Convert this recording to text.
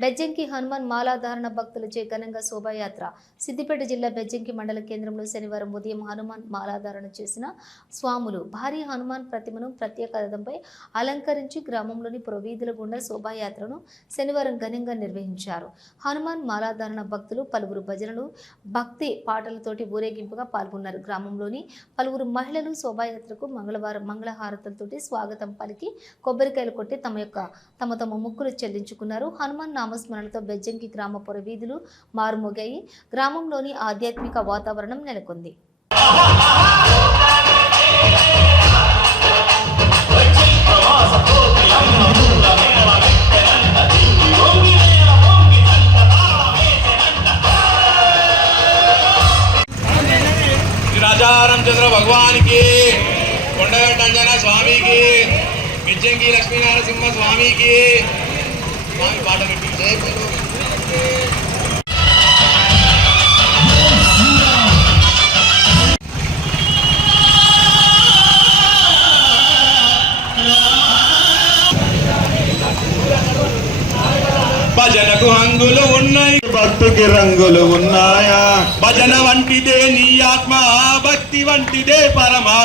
బెజ్జంకి హనుమాన్ మాలాధారణ భక్తులచే ఘనంగా శోభాయాత్ర. సిద్దిపేట జిల్లా బెజ్జంకి మండల కేంద్రంలో శనివారం ఉదయం హనుమాన్ మాలాధారణ చేసిన స్వాములు భారీ హనుమాన్ ప్రతిమను ప్రత్యేక రథంపై అలంకరించి గ్రామంలోని పురవీధుల గుండా శోభాయాత్రను శనివారం ఘనంగా నిర్వహించారు. హనుమాన్ మాలాధారణ భక్తులు పలువురు భజనలు, భక్తి పాటలతోటి ఊరేగింపుగా పాల్గొన్నారు. గ్రామంలోని పలువురు మహిళలు శోభాయాత్రకు మంగళవారం మంగళహారతులతోటి స్వాగతం పలికి కొబ్బరికాయలు కొట్టి తమ మొక్కులు చెల్లించుకున్నారు. హనుమాన్ నామస్మరణతో బెజ్జంకి గ్రామ పురవీధులు మారుమోగాయి. గ్రామంలోని ఆధ్యాత్మిక వాతావరణం నెలకొంది. राजा रामचंद्र भगवान की, కొండగట్ట అంజనా స్వామి की, బెజ్జంకి లక్ష్మీనరసింహ స్వామి की, స్వామి పాట పెట్టి జై బలో. భజనకు హంగులు ఉన్నాయి, భక్తికి రంగులు ఉన్నాయా? భజన వంటిదే నీ ఆత్మ, భక్తి వంటిదే పరమా